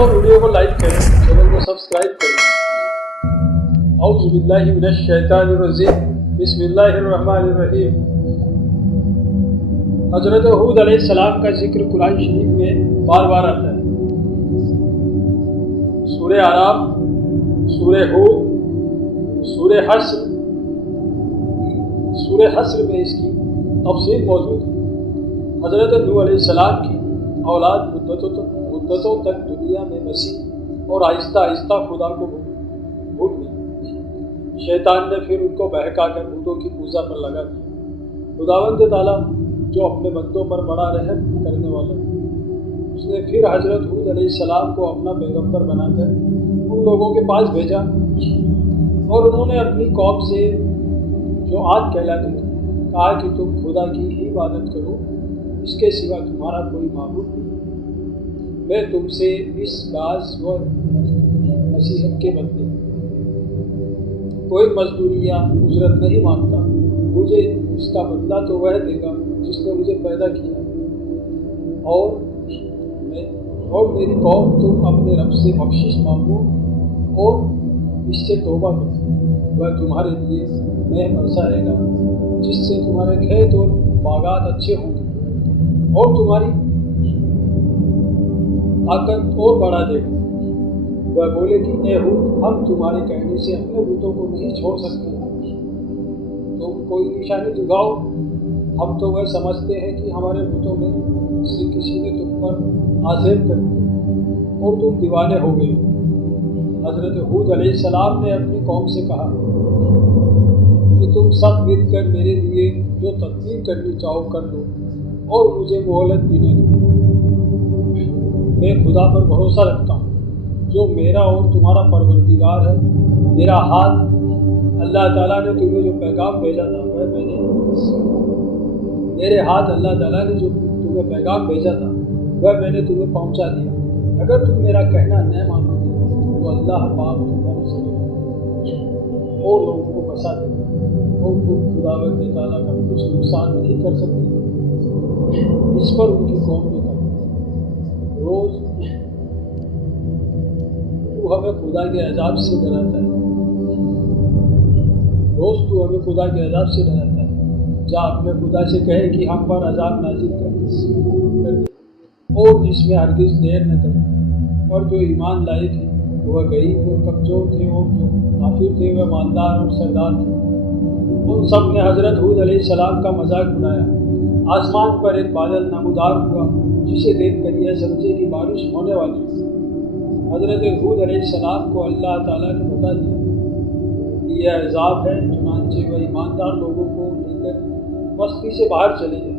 दोस्तों वीडियो को लाइक करें, चैनल को सब्सक्राइब करें। औज़ु बिल्लाहि मिनश शैतानिर रजीम, बिस्मिल्लाहिर रहमानिर रहीम। हज़रत हूद अलैहिस्सलाम का जिक्र कुरान शरीफ में बार बार आता है। सूरह आराफ, सूरह हूद, सूरह हस्र में इसकी तफसील मौजूद है। हज़रत नूह अलैहिस्सलाम की औलाद मुद्दतों तक दुनिया में बसी और आहिस्ता आहिस्ता खुदा को भूल गई। शैतान ने फिर उनको बहकाकर भूतों की पूजा पर लगा दिया। खुदावंद ताला जो अपने बंदों पर बड़ा रहम करने वाला है, उसने फिर हज़रत हूद अलैहिस्सलाम को अपना पैगंबर बनाकर उन लोगों के पास भेजा और उन्होंने अपनी कौम से जो आद कहलाती थी कहा कि तुम खुदा की ही इबादत करो, इसके सिवा तुम्हारा कोई माबूद नहीं। मैं तुमसे इस बाज़ व नसीहत के बदले कोई मजदूरी या उजरत नहीं मांगता। मुझे इसका बदला तो वह देगा जिसने मुझे पैदा किया, और मेरी कौम तुम अपने रब से बख्शिश मांगो और इससे तौबा करो। वह तुम्हारे लिए मैं बरसाएगा जिससे तुम्हारे खेत और बागात अच्छे होंगे और तुम्हारी ताकत और बढ़ा देगा। वह बोले कि ए हूद, हम तुम्हारे कहने से अपने बुतों को नहीं छोड़ सकते। तुम कोई निशानी दिखाओ। हम तो वह समझते हैं कि हमारे बुतों में से किसी ने तुम पर आज़ेब कर दिया और तुम दीवाने हो गए। हज़रत हूद अलैहिस्सलाम ने अपनी कौम से कहा कि तुम सब मिलकर मेरे लिए जो तदबीर करनी चाहो कर लो और मुझे मोहलत भी न दो। मैं खुदा पर भरोसा रखता हूँ जो मेरा और तुम्हारा परवरदिगार है। मेरा हाथ अल्लाह ताला ने तुम्हें जो पैगाम भेजा था वह मैंने तुम्हें पहुँचा दिया। अगर तुम मेरा कहना न मानोगे तो अल्लाह पाक तुम्हारे सभी और लोगों को बचा देगा और तुम खुदावंद ताला का कुछ नुकसान नहीं कर सकते। इस पर उनकी कौम ने कहा, रोज़ तू हमें खुदा के अजाब से डराता है, जा अपने खुदा से कहे कि हम पर अजाब नाजिल कर दे और इसमें हरगिज़ देर न करे। और जो ईमान लाए थे वह गरीब और कमज़ोर थे और जो काफिर थे वह मालदार और सरदार थे। उन सब ने हज़रत हूद अलैहिस्सलाम का मजाक उड़ाया। आसमान पर एक बादल नमूदार हुआ जिसे देखकर यह समझे कि बारिश होने वाली है। हज़रत हूद अलैहिस्सलाम को अल्लाह ताला ने बता दिया कि यह अज़ाब है, चुनांचे वह ईमानदार लोगों को लेकर बस्ती से बाहर चले गए।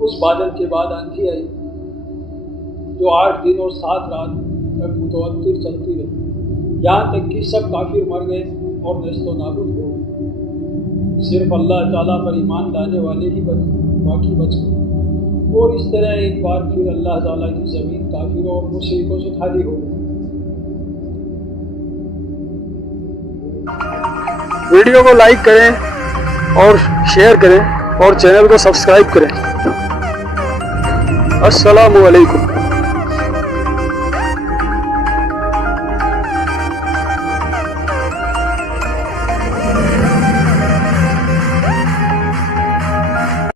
उस बादल के बाद आंधी आई जो 8 दिन और 7 रात तक मुतवत्तिर चलती रही, यहाँ तक कि सब काफिर मर गए और नेस्तो नाबूद हो गए। सिर्फ अल्लाह ताला पर ईमान लाने वाले ही बाकी बच गए। और इस तरह एक बार फिर अल्लाह ताला की ज़मीन काफिरों और मुशरिकों से खाली हो गई। वीडियो को लाइक करें और शेयर करें और चैनल को सब्सक्राइब करें। अस्सलामु अलैकुम।